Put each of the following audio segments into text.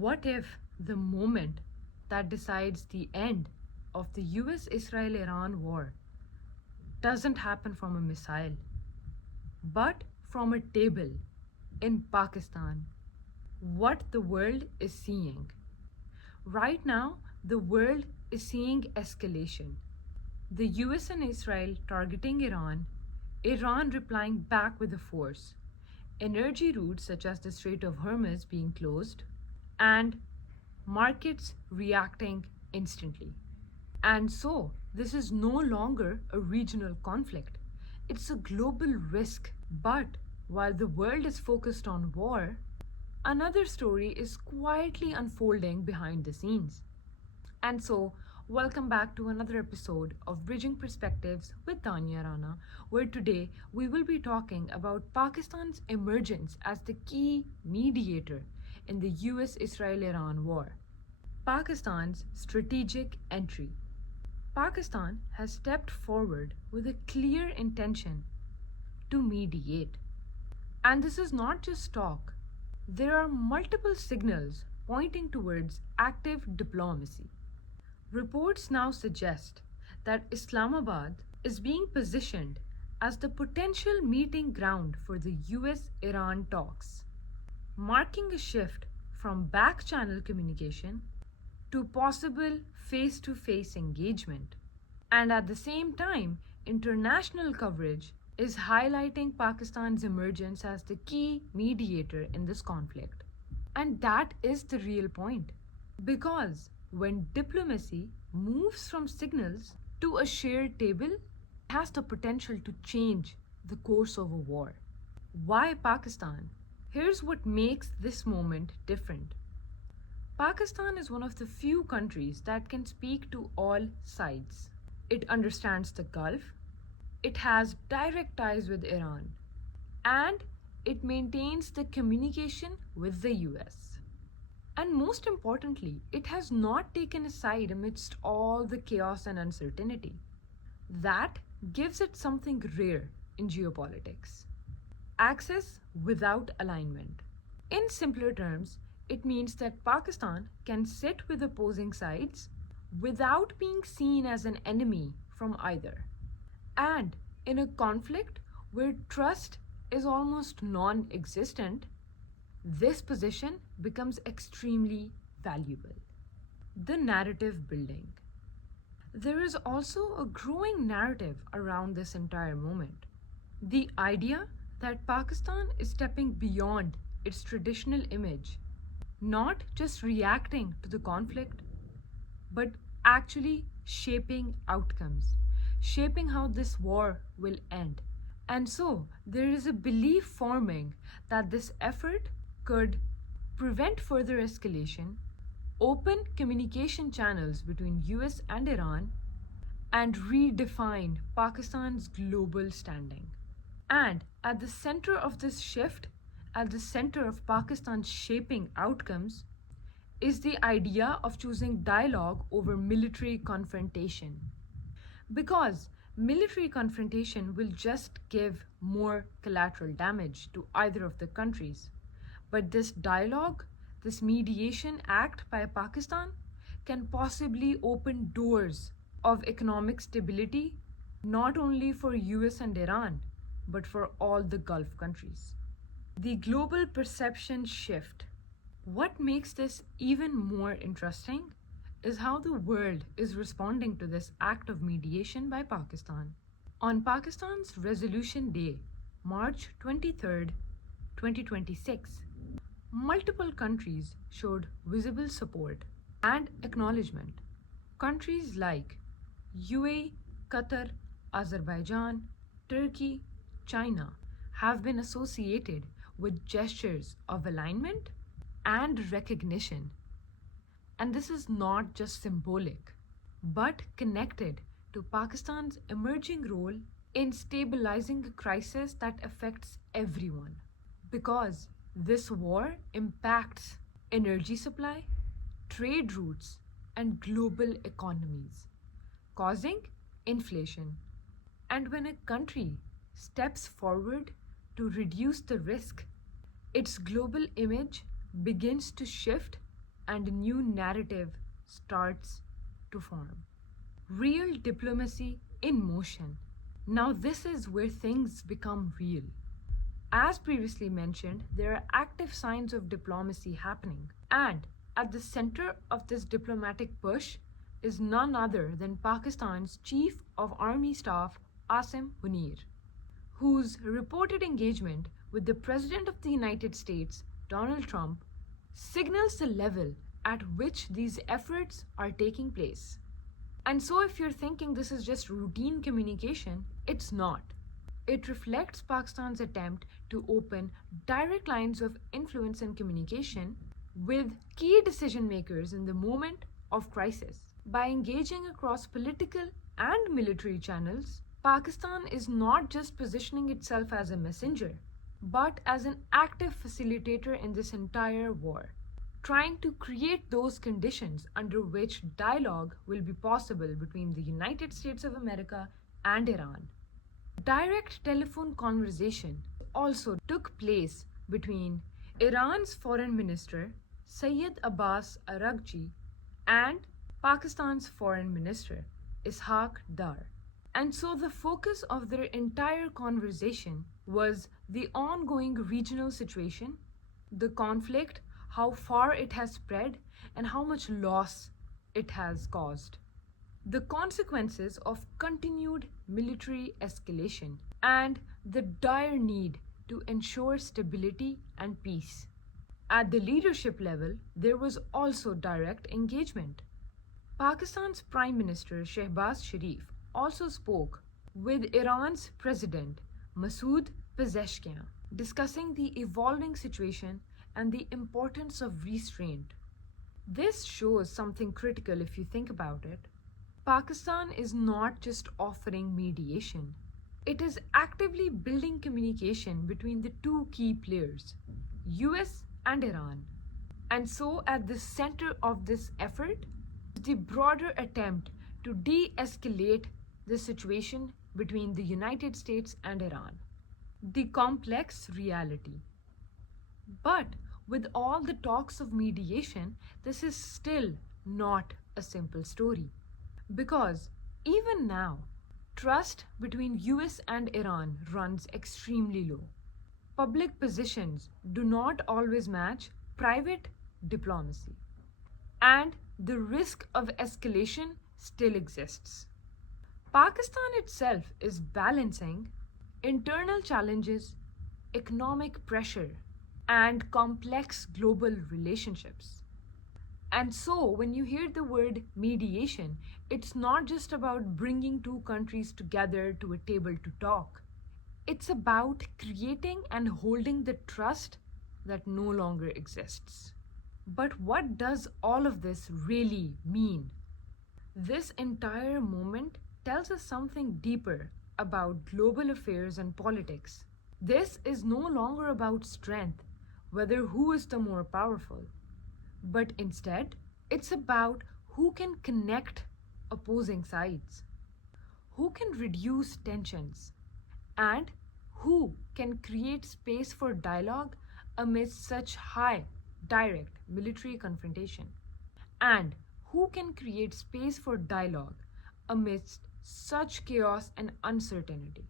What if the moment that decides the end of the US Israel Iran war doesn't happen from a missile, but from a table in Pakistan? What the world is seeing. Right now, the world is seeing escalation. The US and Israel targeting Iran, Iran replying back with a force, energy routes such as the Strait of Hormuz being closed, and markets reacting instantly. And so, this is no longer a regional conflict, it's a global risk. But while the world is focused on war, another story is quietly unfolding behind the scenes. And so, welcome back to another episode of Bridging Perspectives with Tanya Rana, where today we will be talking about Pakistan's emergence as the key mediator in the US Israel Iran war. Pakistan's strategic entry. Pakistan has stepped forward with a clear intention to mediate. And this is not just talk. There are multiple signals pointing towards active diplomacy. Reports now suggest that Islamabad is being positioned as the potential meeting ground for the US Iran talks, marking a shift from back channel communication to possible face to face engagement. And at the same time, international coverage is highlighting Pakistan's emergence as the key mediator in this conflict. And that is the real point. Because when diplomacy moves from signals to a shared table, it has the potential to change the course of a war. Why Pakistan? Here's what makes this moment different. Pakistan is one of the few countries that can speak to all sides. It understands the Gulf, it has direct ties with Iran, and it maintains the communication with the US. And most importantly, it has not taken a side amidst all the chaos and uncertainty. That gives it something rare in geopolitics: access without alignment. In simpler terms, it means that Pakistan can sit with opposing sides without being seen as an enemy from either. And in a conflict where trust is almost non existent, this position becomes extremely valuable. The narrative building. There is also a growing narrative around this entire moment. The idea that Pakistan is stepping beyond its traditional image, not just reacting to the conflict, but actually shaping outcomes, shaping how this war will end. And so there is a belief forming that this effort could prevent further escalation, open communication channels between US and Iran, and redefine Pakistan's global standing. And at the center of this shift, at the center of Pakistan's shaping outcomes, is the idea of choosing dialogue over military confrontation. Because military confrontation will just give more collateral damage to either of the countries. But this dialogue, this mediation act by Pakistan, can possibly open doors of economic stability not only for US and Iran, but for all the Gulf countries. The global perception shift. What makes this even more interesting is how the world is responding to this act of mediation by Pakistan. On Pakistan's Resolution Day, March 23rd, 2026, multiple countries showed visible support and acknowledgement. Countries like UAE, Qatar, Azerbaijan, Turkey, China have been associated with gestures of alignment and recognition. And this is not just symbolic, but connected to Pakistan's emerging role in stabilizing a crisis that affects everyone. Because this war impacts energy supply, trade routes, and global economies, causing inflation. And when a country steps forward to reduce the risk, its global image begins to shift and a new narrative starts to form. Real diplomacy in motion. Now, this is where things become real. As previously mentioned, there are active signs of diplomacy happening, and at the center of this diplomatic push is none other than Pakistan's Chief of Army Staff Asim Munir, whose reported engagement with the President of the United States, Donald Trump, signals the level at which these efforts are taking place. And so, if you're thinking this is just routine communication, it's not. It reflects Pakistan's attempt to open direct lines of influence and communication with key decision makers in the moment of crisis. By engaging across political and military channels, Pakistan is not just positioning itself as a messenger, but as an active facilitator in this entire war, trying to create those conditions under which dialogue will be possible between the United States of America and Iran. Direct telephone conversation also took place between Iran's Foreign Minister Sayyid Abbas Araghchi and Pakistan's Foreign Minister Ishaq Dar. And so the focus of their entire conversation was the ongoing regional situation, the conflict, how far it has spread, and how much loss it has caused, the consequences of continued military escalation, and the dire need to ensure stability and peace. At the leadership level, there was also direct engagement. Pakistan's Prime Minister Shehbaz Sharif also spoke with Iran's President Masoud Pezeshkian, discussing the evolving situation and the importance of restraint. This shows something critical if you think about it. Pakistan is not just offering mediation, it is actively building communication between the two key players, US and Iran. And so, at the center of this effort, the broader attempt to de-escalate the situation between the United States and Iran. The complex reality. But with all the talks of mediation, this is still not a simple story. Because even now, trust between US and Iran runs extremely low. Public positions do not always match private diplomacy. And the risk of escalation still exists. Pakistan itself is balancing internal challenges, economic pressure, and complex global relationships. And so, when you hear the word mediation, it's not just about bringing two countries together to a table to talk. It's about creating and holding the trust that no longer exists. But what does all of this really mean? This entire moment tells us something deeper about global affairs and politics. This is no longer about strength, whether who is the more powerful, but instead, it's about who can connect opposing sides, who can reduce tensions, and who can create space for dialogue amidst such high, direct military confrontation, and who can create space for dialogue amidst such chaos and uncertainty.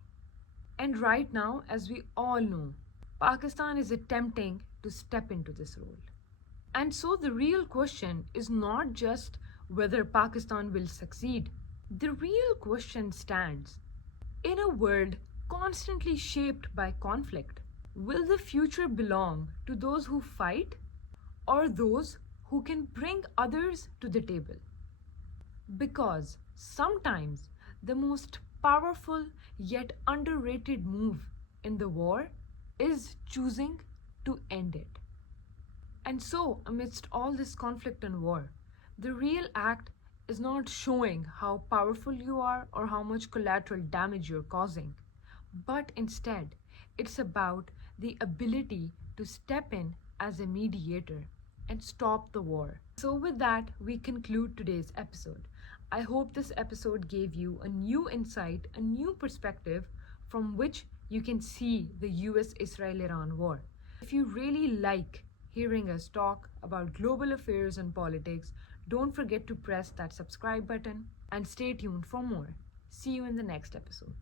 And right now, as we all know, Pakistan is attempting to step into this role. And so the real question is not just whether Pakistan will succeed. The real question stands: in a world constantly shaped by conflict, will the future belong to those who fight or those who can bring others to the table? Because sometimes the most powerful yet underrated move in the war is choosing to end it. And so, amidst all this conflict and war, the real act is not showing how powerful you are or how much collateral damage you're causing, but instead, it's about the ability to step in as a mediator and stop the war. So, with that, we conclude today's episode. I hope this episode gave you a new insight, a new perspective from which you can see the US-Israel-Iran war. If you really like hearing us talk about global affairs and politics, don't forget to press that subscribe button and stay tuned for more. See you in the next episode.